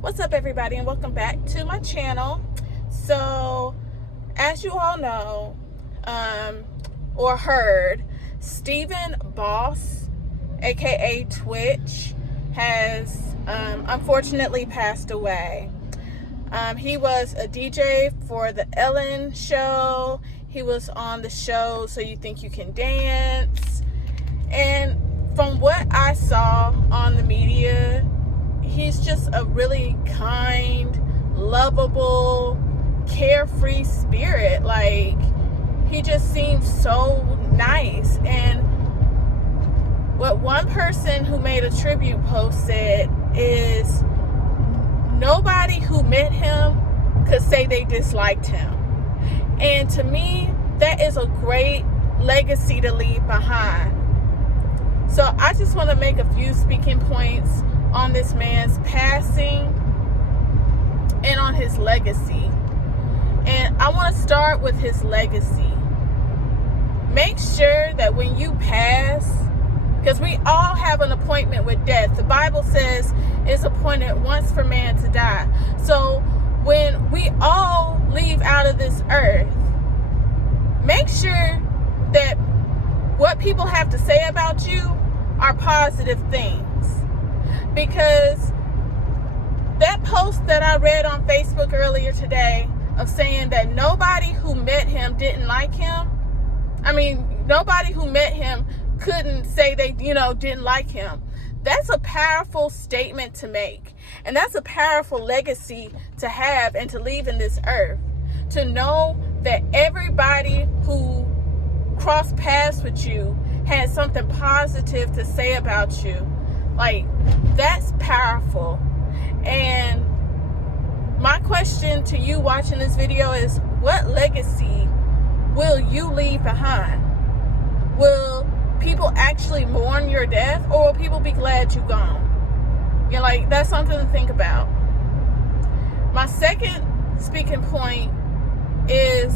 What's up, everybody, and welcome back to my channel. So as you all know or heard, Stephen Boss, aka tWitch, has unfortunately passed away. He was a DJ for the Ellen show. He was on the show So You Think You Can Dance, and from what I saw on the media, he's just a really kind, lovable, carefree spirit. Like, he just seems so nice. And what one person who made a tribute post said is, nobody who met him could say they disliked him. And to me, that is a great legacy to leave behind. So I just want to make a few speaking points on this man's passing and on his legacy. And I want to start with his legacy. Make sure that when you pass, because we all have an appointment with death. The Bible says it's appointed once for man to die. So when we all leave out of this earth, make sure that what people have to say about you are positive things. Because that post that I read on Facebook earlier today of saying that nobody who met him didn't like him, nobody who met him couldn't say they, didn't like him. That's a powerful statement to make. And that's a powerful legacy to have and to leave in this earth. To know that everybody who crossed paths with you had something positive to say about you. Like, that's powerful. And my question to you watching this video is, what legacy will you leave behind? Will people actually mourn your death, or will people be glad you're gone? That's something to think about. My second speaking point is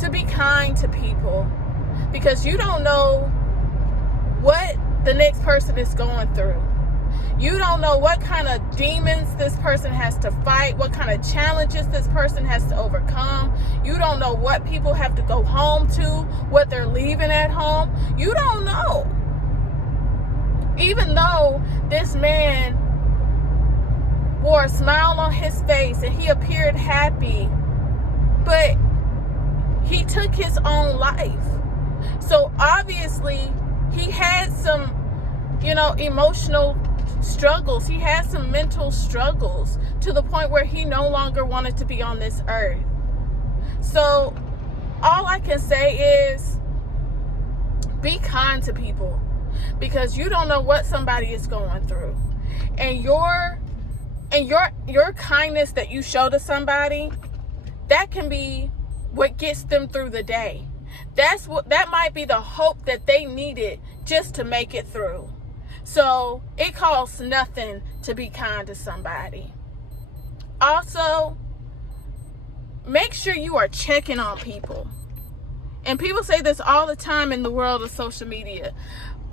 to be kind to people, because you don't know what the next person is going through. You don't know what kind of demons this person has to fight, what kind of challenges this person has to overcome. You don't know what people have to go home to, what they're leaving at home. You don't know. Even though this man wore a smile on his face and he appeared happy, but he took his own life. So obviously he had some, emotional struggles. He had some mental struggles to the point where he no longer wanted to be on this earth. So all I can say is be kind to people, because you don't know what somebody is going through. And your kindness that you show to somebody, that can be what gets them through the day. That might be the hope that they needed just to make it through. So it costs nothing to be kind to somebody. Also, make sure you are checking on people. And people say this all the time in the world of social media.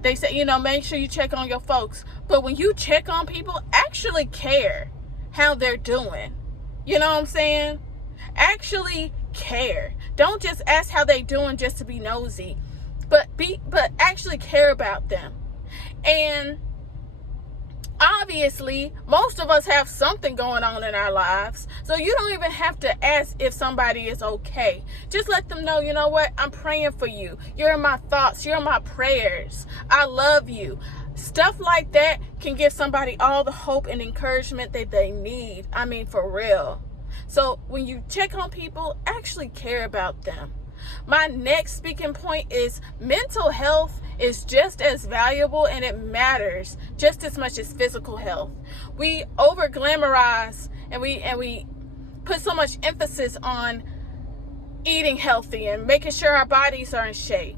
They say, make sure you check on your folks. But when you check on people, actually care how they're doing. You know what I'm saying? Actually care. Don't just ask how they doing just to be nosy, but actually care about them. And obviously, most of us have something going on in our lives, so you don't even have to ask if somebody is okay. Just let them know, you know what, I'm praying for you. You're in my thoughts. You're in my prayers. I love you. Stuff like that can give somebody all the hope and encouragement that they need. For real. So when you check on people, actually care about them. My next speaking point is mental health is just as valuable, and it matters just as much as physical health. We over glamorize and we put so much emphasis on eating healthy and making sure our bodies are in shape.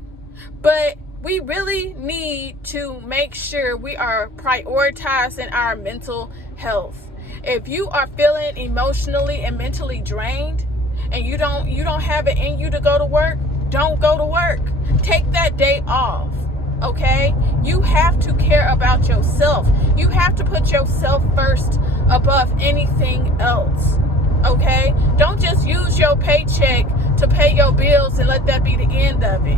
But we really need to make sure we are prioritizing our mental health. If you are feeling emotionally and mentally drained and you don't have it in you to go to work, don't go to work. Take that day off. Okay? You have to care about yourself. You have to put yourself first above above anything else. Okay? Don't just use your paycheck to pay your bills and let that be the end of it.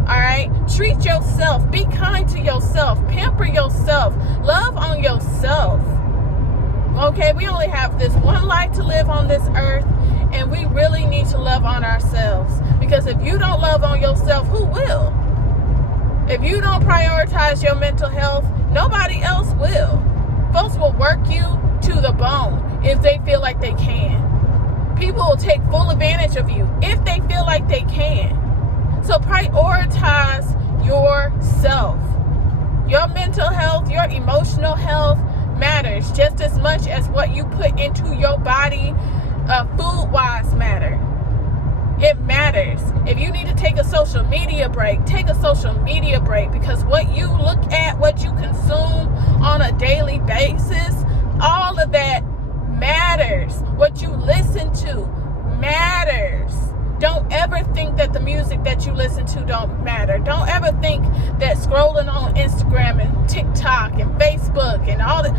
Alright? Treat yourself. Be kind to yourself. Pamper yourself. Love on yourself. Okay? We only have this one life to live on this earth, and we really need to love on ourselves. Because if you don't love on yourself, who will? If you don't prioritize your mental health, nobody else will. Folks will work you to the bone if they feel like they can. People will take full advantage of you if they feel like they can. So prioritize yourself. Your mental health, your emotional health matters just as much as what you put into your body food-wise matter. It matters. If you need to take a social media break, take a social media break, because what you look at, what you consume on a daily basis, all of that matters. What you listen to matters. Don't ever think that the music that you listen to don't matter. Don't ever think that scrolling on Instagram and TikTok and Facebook and all that,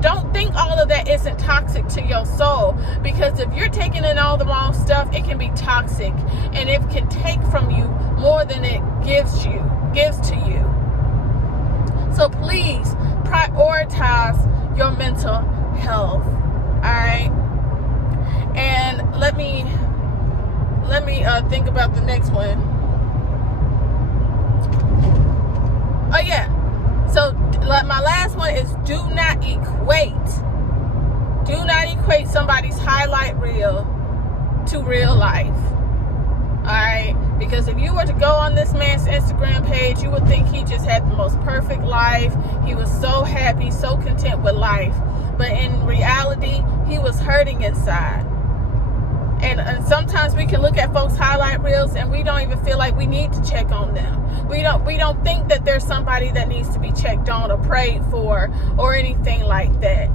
don't think all of that isn't toxic to your soul, because if you're taking in all the wrong stuff, it can be toxic, and it can take from you more than it gives to you. So please prioritize your mental health. All right, and let me think about the next one. Oh yeah. So my last one is do not equate somebody's highlight reel to real life. Alright? Because if you were to go on this man's Instagram page, you would think he just had the most perfect life. He was so happy, so content with life. But in reality, he was hurting inside. And sometimes we can look at folks' highlight reels and we don't even feel like we need to check on them. We don't think that there's somebody that needs to be checked on or prayed for or anything like that.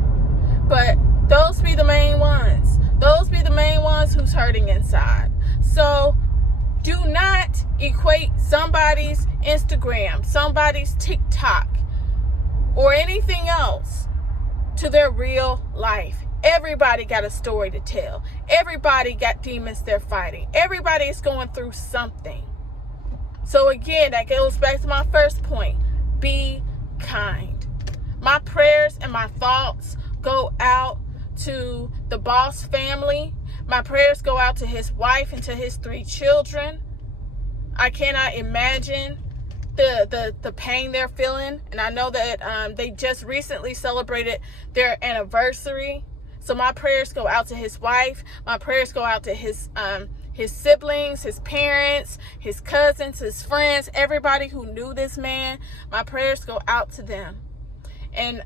But those be the main ones. Those be the main ones who's hurting inside. So do not equate somebody's Instagram, somebody's TikTok, or anything else to their real life. Everybody got a story to tell. Everybody got demons they're fighting. Everybody is going through something. So again, that goes back to my first point. Be kind. My prayers and my thoughts go out to the Boss family. My prayers go out to his wife and to his 3 children. I cannot imagine the pain they're feeling. And I know that they just recently celebrated their anniversary. So my prayers go out to his wife. My prayers go out to his siblings, his parents, his cousins, his friends, everybody who knew this man. My prayers go out to them. And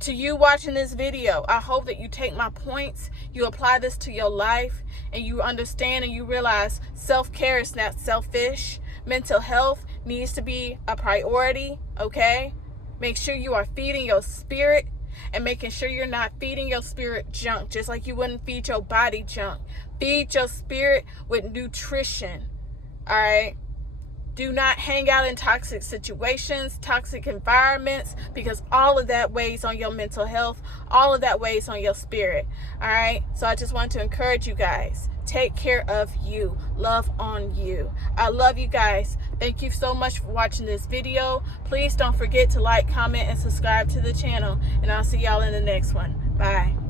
to you watching this video, I hope that you take my points, you apply this to your life, and you understand and you realize self-care is not selfish. Mental health needs to be a priority, okay? Make sure you are feeding your spirit, and making sure you're not feeding your spirit junk, just like you wouldn't feed your body junk. Feed your spirit with nutrition. All right? Do not hang out in toxic situations, toxic environments, because all of that weighs on your mental health. All of that weighs on your spirit. All right? So I just want to encourage you guys. Take care of you. Love on you. I love you guys. Thank you so much for watching this video. Please don't forget to like, comment, and subscribe to the channel. And I'll see y'all in the next one. Bye.